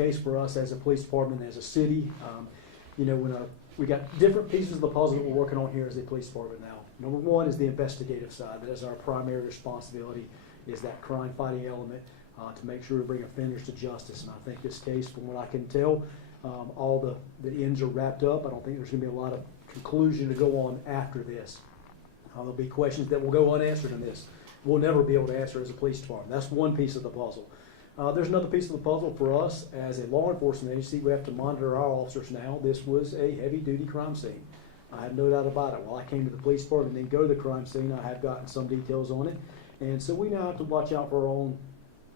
case for us as a police department, as a city. You know, when we got different pieces of the puzzle that we're working on here as a police department now. Number one is the investigative side. That is our primary responsibility, is that crime fighting element to make sure we bring offenders to justice. And I think this case, from what I can tell, all the ends are wrapped up. I don't think there's going to be a lot of conclusion to go on after this. There'll be questions that will go unanswered in this. We'll never be able to answer as a police department. That's one piece of the puzzle. There's another piece of the puzzle for us as a law enforcement agency. We have to monitor our officers now. This was a heavy-duty crime scene. I have no doubt about it. While I came to the police department and then go to the crime scene, I have gotten some details on it. And so we now have to watch out for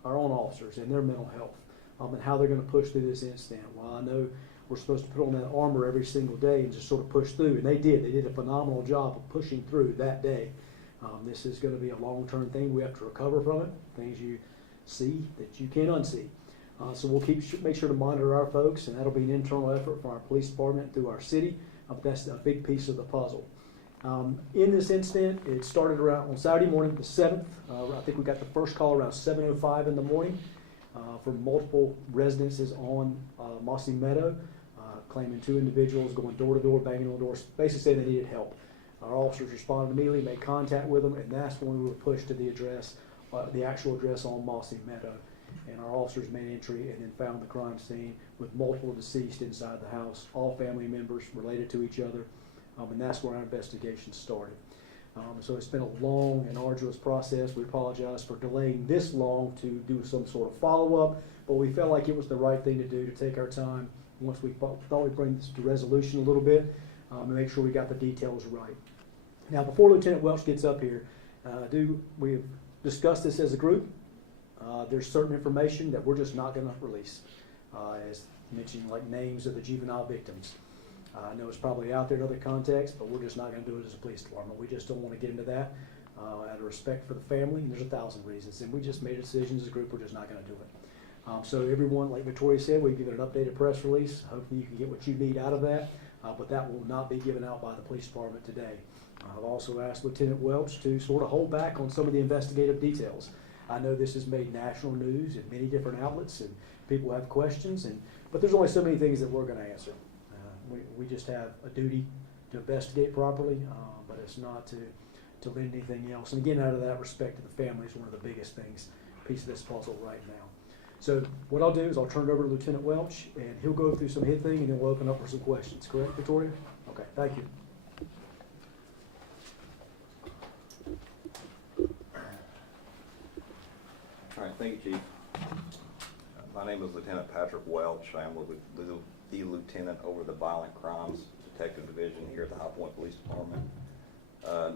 our own officers and their mental health and how they're going to push through this incident. Well, I know we're supposed to put on that armor every single day and just sort of push through, and they did. They did a phenomenal job of pushing through that day. This is going to be a long-term thing. We have to recover from it, things you see that you can't unsee. So we'll make sure to monitor our folks, and that'll be an internal effort from our police department through our city. That's a big piece of the puzzle. In this incident, it started around on Saturday morning, the 7th. I think we got the first call around 7:05 in the morning from multiple residences on Mossy Meadow, claiming 2 individuals going door to door, banging on doors, basically saying they needed help. Our officers responded immediately, made contact with them, and that's when we were pushed to the address, the actual address on Mossy Meadow. And our officers made entry and then found the crime scene with multiple deceased inside the house, all family members related to each other, and that's where our investigation started. So it's been a long and arduous process. We apologize for delaying this long to do some sort of follow-up, but we felt like it was the right thing to do, to take our time once we thought we'd bring this to resolution a little bit and make sure we got the details right. Now, before Lieutenant Welch gets up here, we've discussed this as a group. There's certain information that we're just not going to release, as mentioned, like names of the juvenile victims. I know it's probably out there in other contexts, but we're just not going to do it as a police department. We just don't want to get into that out of respect for the family, and there's 1,000 reasons. And we just made a decision as a group, we're just not going to do it. So everyone, like Victoria said, we've given an updated press release. Hopefully you can get what you need out of that, but that will not be given out by the police department today. I've also asked Lieutenant Welch to sort of hold back on some of the investigative details. I know this has made national news in many different outlets, and people have questions, but there's only so many things that we're going to answer. We just have a duty to investigate properly, but it's not to lend anything else. And again, out of that respect to the family is one of the biggest things, piece of this puzzle right now. So what I'll do is I'll turn it over to Lieutenant Welch, and he'll go through some hit thing, and then we'll open up for some questions. Correct, Victoria? Okay, thank you. All right, thank you, Chief. My name is Lieutenant Patrick Welch. I am the lieutenant over the Violent Crimes Detective Division here at the High Point Police Department.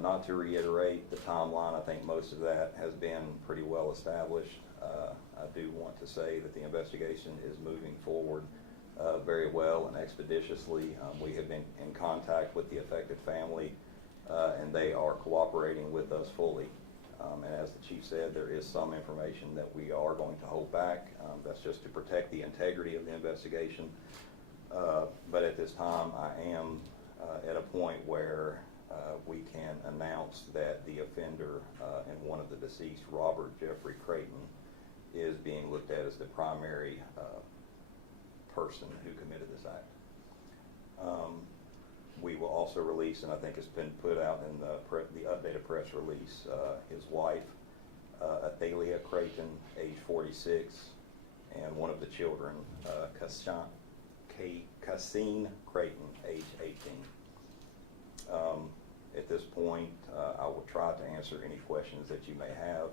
Not to reiterate the timeline, I think most of that has been pretty well established. I do want to say that the investigation is moving forward very well and expeditiously. We have been in contact with the affected family, and they are cooperating with us fully. And as the Chief said, there is some information that we are going to hold back. That's just to protect the integrity of the investigation. But at this time, I am at a point where we can announce that the offender and one of the deceased, Robert Jeffrey Creighton, is being looked at as the primary person who committed this act. We will also release, and I think it's been put out in the updated press release, his wife, Athalia Creighton, age 46, and one of the children, Cassine Creighton, age 18. At this point, I will try to answer any questions that you may have,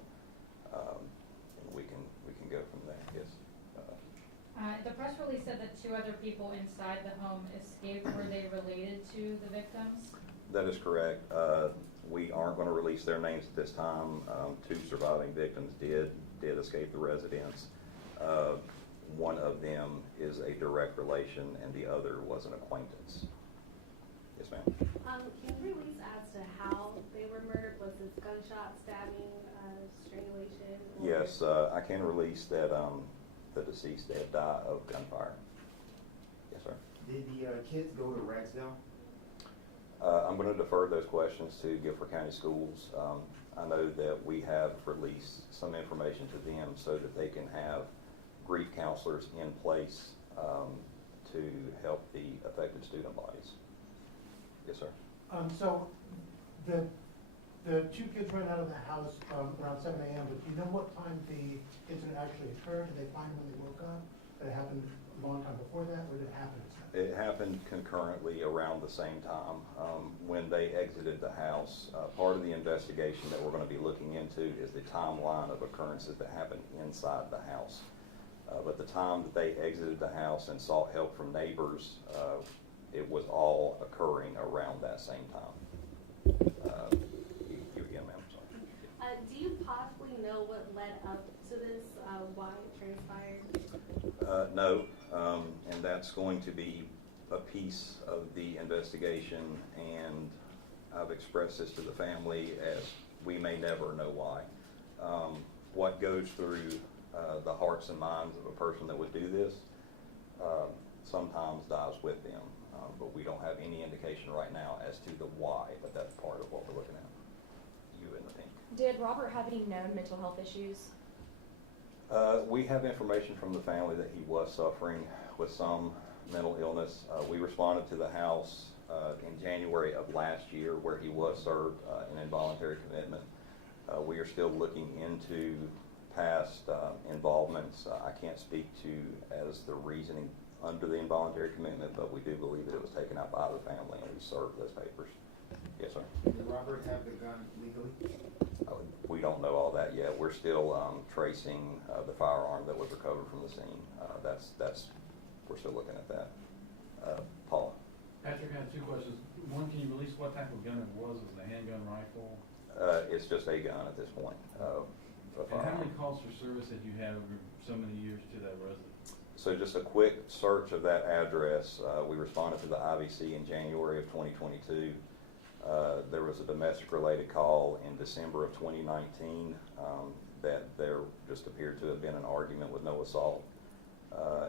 and we can go from there. Yes. The press release said that 2 other people inside the home escaped. Were they related to the victims? That is correct. We aren't going to release their names at this time. 2 surviving victims did escape the residence. One of them is a direct relation, and the other was an acquaintance. Yes, ma'am. Can you release as to how they were murdered? Was it gunshot, stabbing, strangulation? Yes, I can release that the deceased did die of gunfire. Yes, sir. Did the kids go to Ragsdale? I'm going to defer those questions to Guilford County Schools. I know that we have released some information to them so that they can have grief counselors in place to help the affected student bodies. Yes, sir. So the two kids ran out of the house around 7 a.m., but do you know what time the incident actually occurred? Did they find them when they woke up? Did it happen a long time before that, or did it happen at 7? It happened concurrently around the same time when they exited the house. Part of the investigation that we're going to be looking into is the timeline of occurrences that happened inside the house. But the time that they exited the house and sought help from neighbors, it was all occurring around that same time. You again, ma'am, sorry. Do you possibly know what led up to this, why it transpired? No, and that's going to be a piece of the investigation, and I've expressed this to the family as we may never know why. What goes through the hearts and minds of a person that would do this sometimes dies with them, but we don't have any indication right now as to the why, but that's part of what we're looking at. You in the pink. Did Robert have any known mental health issues? We have information from the family that he was suffering with some mental illness. We responded to the house in January of last year where he was served an involuntary commitment. We are still looking into past involvements. I can't speak to as the reasoning under the involuntary commitment, but we do believe that it was taken out by the family and we served those papers. Yes, sir. Did Robert have the gun legally? We don't know all that yet. We're still tracing the firearm that was recovered from the scene. We're still looking at that. Paula? Patrick, I have two questions. One, can you release what type of gun it was? Was it a handgun, rifle? It's just a gun at this point. And how many calls for service had you had over so many years to that residence? So just a quick search of that address. We responded to the IVC in January of 2022. There was a domestic related call in December of 2019 that there just appeared to have been an argument with no assault.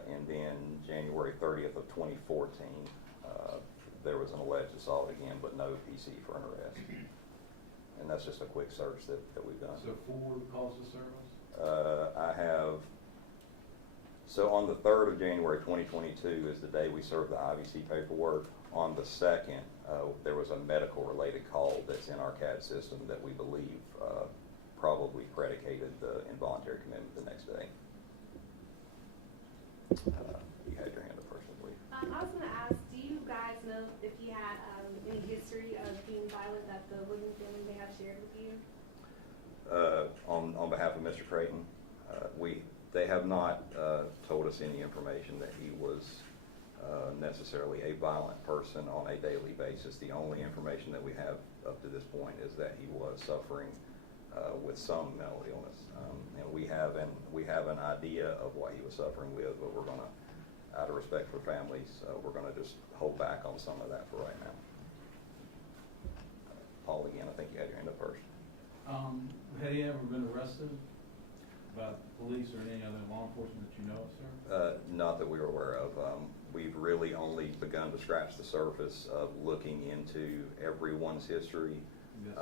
And then January 30th of 2014, there was an alleged assault again, but no PC for an arrest. And that's just a quick search that we've done. So 4 calls for service? So on the 3rd of January 2022 is the day we served the IVC paperwork. On the 2nd, there was a medical related call that's in our CAD system that we believe probably predicated the involuntary commitment the next day. You had your hand up first, I believe. I was gonna ask, do you guys know if he had any history of being violent that the living family may have shared with you? On behalf of Mr. Creighton, they have not told us any information that he was necessarily a violent person on a daily basis. The only information that we have up to this point is that he was suffering with some mental illness, and we have an idea of what he was suffering with, but we're going to, out of respect for families, we're going to just hold back on some of that for right now. Paul, again, I think you had your hand up first. Had he ever been arrested by police or any other law enforcement that you know of, sir? Not that we were aware of. We've really only begun to scratch the surface of looking into everyone's history. Yes.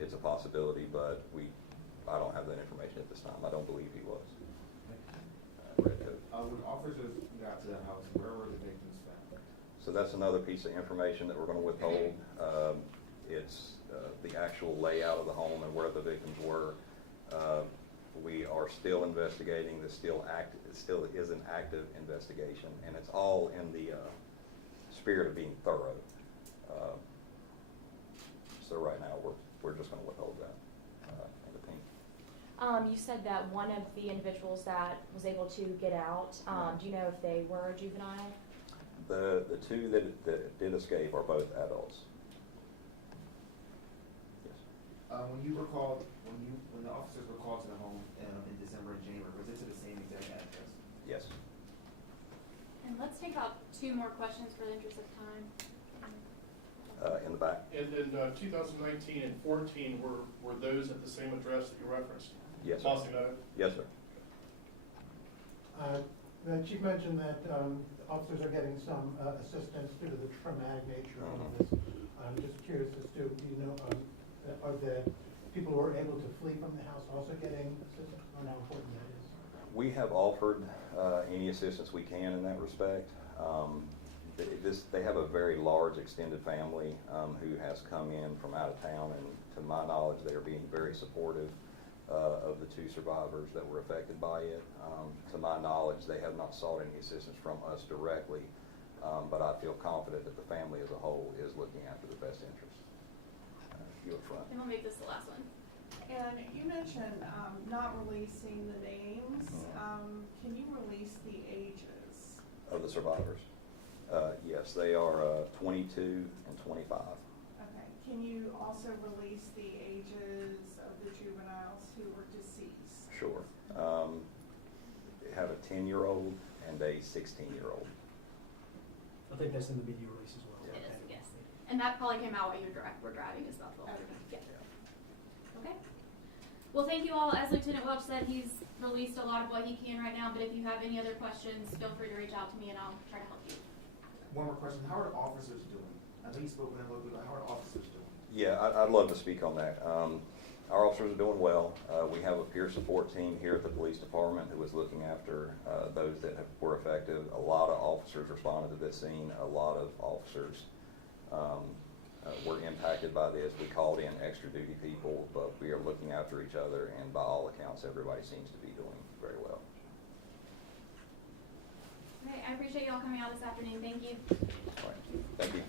It's a possibility, but I don't have that information at this time. I don't believe he was. Red coat. When officers got to the house, where were the victims found? So that's another piece of information that we're going to withhold. It's the actual layout of the home and where the victims were. We are still investigating. It still is an active investigation, and it's all in the spirit of being thorough. So right now we're just going to withhold that in the pink. You said that one of the individuals that was able to get out, do you know if they were a juvenile? The two that did escape are both adults. Yes. When you were called, when the officers were called to the home in December and January, was it to the same exact address? Yes. And let's take up 2 more questions for the interest of time. In the back. And in 2019 and 14, were those at the same address that you referenced? Yes, sir. Bossy Meadow? Yes, sir. The chief mentioned that officers are getting some assistance due to the traumatic nature of this. I'm just curious as to, do you know, are the people who are able to flee from the house also getting assistance, or how important that is? We have offered any assistance we can in that respect. They have a very large extended family who has come in from out of town, and to my knowledge, they are being very supportive of the two survivors that were affected by it. To my knowledge, they have not sought any assistance from us directly, but I feel confident that the family as a whole is looking after the best interests. You up front. And we'll make this the last one. And you mentioned not releasing the names. Can you release the ages? Of the survivors? Yes, they are 22 and 25. Okay. Can you also release the ages of the juveniles who were deceased? Sure. They have a 10-year-old and a 16-year-old. I think that's in the media release as well. It is, yes. And that probably came out while you were driving as well. Yeah. Okay. Well, thank you all. As Lieutenant Welch said, he's released a lot of what he can right now, but if you have any other questions, feel free to reach out to me and I'll try to help you. One more question, how are officers doing? I know you spoke with them a little bit, but how are officers doing? Yeah, I'd love to speak on that. Our officers are doing well. We have a peer support team here at the police department who is looking after those that were affected. A lot of officers responded to this scene. A lot of officers were impacted by this. We called in extra duty people, but we are looking after each other, and by all accounts, everybody seems to be doing very well. Okay, I appreciate you all coming out this afternoon. Thank you. All right. Thank you.